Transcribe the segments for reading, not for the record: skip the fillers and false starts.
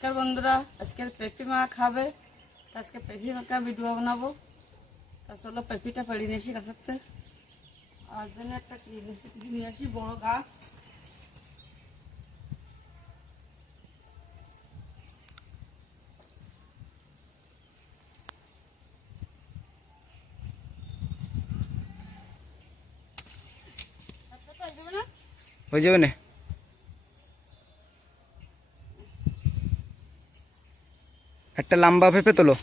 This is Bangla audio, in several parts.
নমস্কার বন্ধুরা, আজকে পেঁপে মাখা খাবে। আজকে পেঁপে মাখা ভিডিও বানাবো। তা চলো পেঁপেটা পাড়ি নিয়ে আসি গাছতে। আর জন্য একটা নিয়ে আসি বড় গাছ। হয়ে যাবে না? একটা লম্বা পেঁপে তোলো।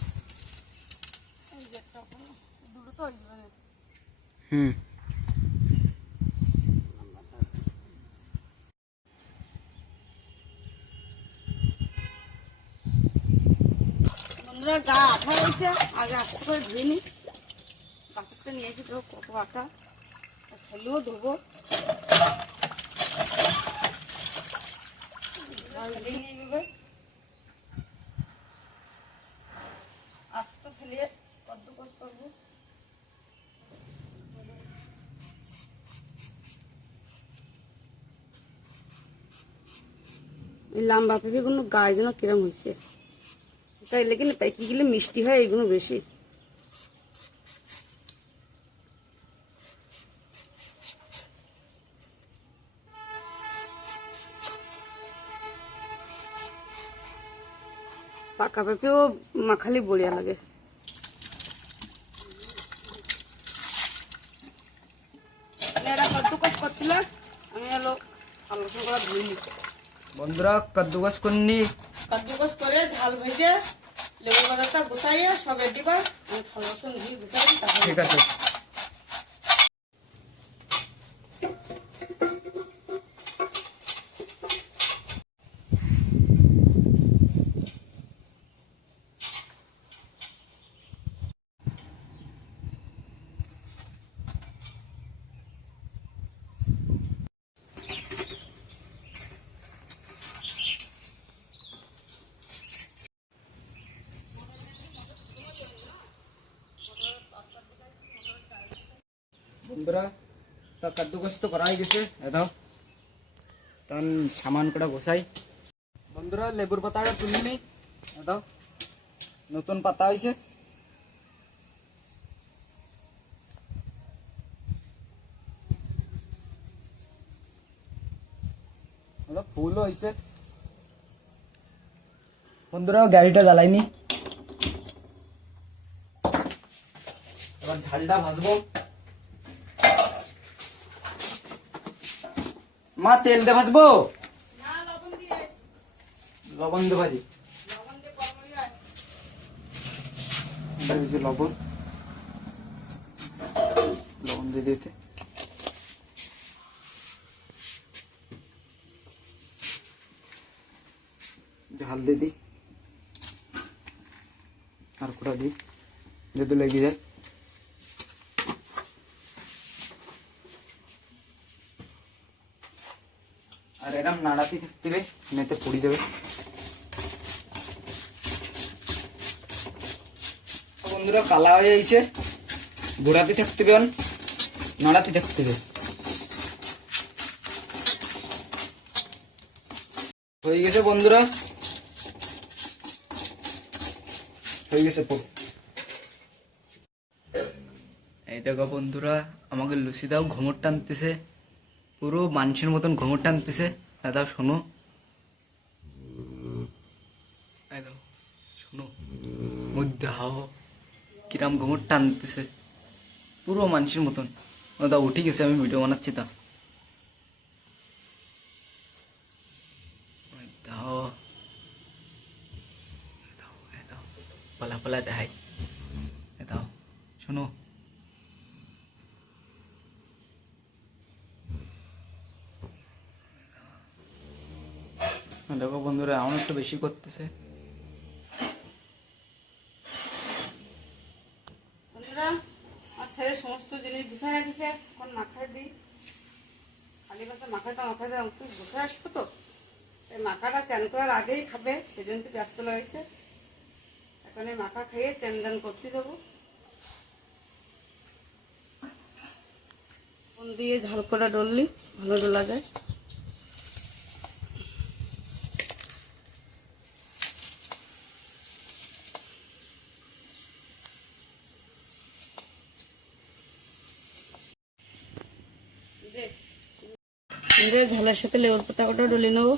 হুম, বন্ধুরা গা আঠা রয়েছে, আগে আঠা করে ধুয়ে নি। গাছটা নিয়ে এসে দেবো কত আটা, ছালিও ধোবো। আস্তে ছালিয়ে কদ্দু কষ করবো। এই লম্বা পেঁপেগুলো গায়ে যেন কিরম হয়েছে, তাই লেকিন পেঁপে গেলে মিষ্টি হয়, এইগুলো বেশি। পাকা পেঁপেও মাখালি বড়িয়া লাগে। এরা কদ্দুকস করছিল, আমি হলো আলোচনা করা ধুইনি। বন্ধুরা কদ্দুকস করনি, কদ্দুকস করে ঝাল ভেজে লেবু পাতাটা গুছাইয়ে সব রেডি কর। আমি থালা বাসন দিয়ে গুছাই, ঠিক আছে। বন্ধুরা তা কদ্দুকস তো করা হয়ে গেছে, দাও তখন সামান কটা গোছাই। বন্ধুরা লেবুর পাতাটা তুলিনি, দাও নতুন পাতা হয়েছে। ফুলও হয়েছে। বন্ধুরা গাড়িটা জ্বালাইনি, এবার ঝালটা ভাজবো। মা তেল দিয়ে ভাজবো, লবণ দিয়ে ভাজি। লবণ লবণ দিয়ে দিতে, ঝাল দিয়ে দিই আর কোটা দিই যদি লেগে যায়। আর এরকম নাড়াতে থাকতে হবে, নেতে পুড়ে যাবে। বন্ধুরা কালা হয়ে যাইছে, ঘোরাতে থাকতে হবে, নাড়াতে থাকতে হবে। হয়ে গেছে বন্ধুরা, হয়ে গেছে। এই দেখো বন্ধুরা, আমাকে লুচি দাও ঘুমোর টানতেছে, পুরো মানুষের মতন ঘুমোর টানতেছে। দাও শোনো, দাও শোনো, মধ্যে হাও কিরাম ঘুমোর টানতেছে, পুরো মানুষের মতন। দাও উঠে গেছে, আমি ভিডিও বানাচ্ছি। তা দাও দাও দাও পালা পালা দেখাই, দাও শোনো। দেখো বন্ধুরা এমন একটু বেশি করতেছে। বন্ধুরা আমার ছেলে সমস্ত জিনিস গুছাই রাখিছে, এখন মাখায় দিই। খালি গাছে মাখাটা অংশ গুছাই আসবো তো, এই মাখাটা চান করার আগেই খাবে, সেজন্য তো ব্যস্ত লাগছে। এখন এই মাখা খেয়ে চান দান করতে দেবো। ফোন দিয়ে ঝাল করে ডললি ভালো ডোলা যায়। ঝালের সাথে লেবুর পাতা ওটা ডলে নেবো।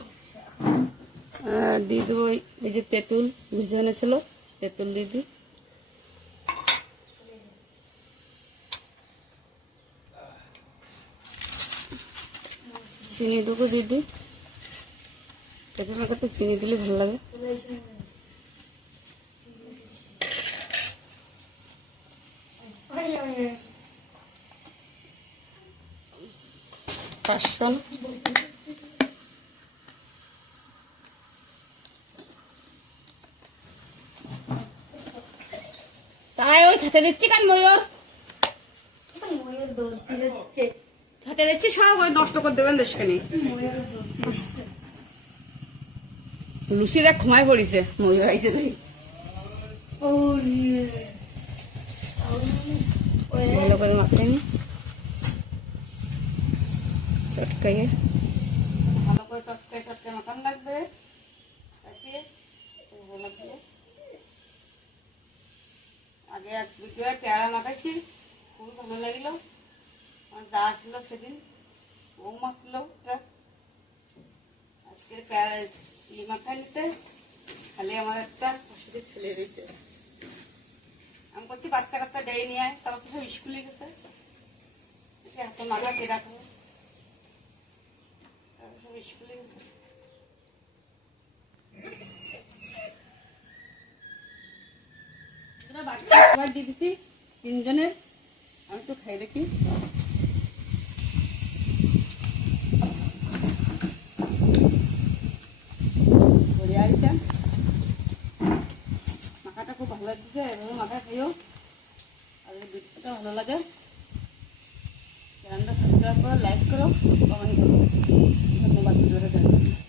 আর দিয়ে দেবো এই যে তেঁতুল ভিজে এনেছিল, তেঁতুল দিয়ে দিই। চিনিটুকু দিয়ে দিই, তেঁতুল মাখাতে চিনি দিলে ভালো লাগে। পাঁচশন তাই ওই খেতে দিচ্ছি কেন ময়ূর, খেতে দিচ্ছি সব ওই নষ্ট করে দেবেন দেশখানি। লুচিরা ঘুমাই পড়িছে, ময়ূর আইছে দেখি। ভালো করে মাখিয়ে নি চটকাইয়ে, ভালো করে চটকাই চটকাই মাখান লাগবে। আগে এক দুটো পেয়ারা মাখাইছি, খুবই ভালো লাগলো। আমার যা আসলো সেদিন বউ মাখছিল, আজকে পেয়ারা মাখাই নিতে খালি আমার একটা অসুবিধা ছেলে রয়েছে। আমি করছি বাচ্চা কাচ্চা দেয় নিয়ে আয়, তারা তো সব স্কুলে গেছে, এত মাখা কে রাখবো, সব স্কুলে গেছে। বাচ্চা দিয়ে দিচ্ছি তিনজনের, আমি একটু খাই দেখি। মাখাটা খুব ভালো লাগছে, এভাবে মাখা খাইও। আর যদি ভিডিওটা ভালো লাগে চ্যানেলটা সাবস্ক্রাইব করো, লাইক করো, কমেন্ট করো। ধন্যবাদ ভিডিওটা দেখার জন্য।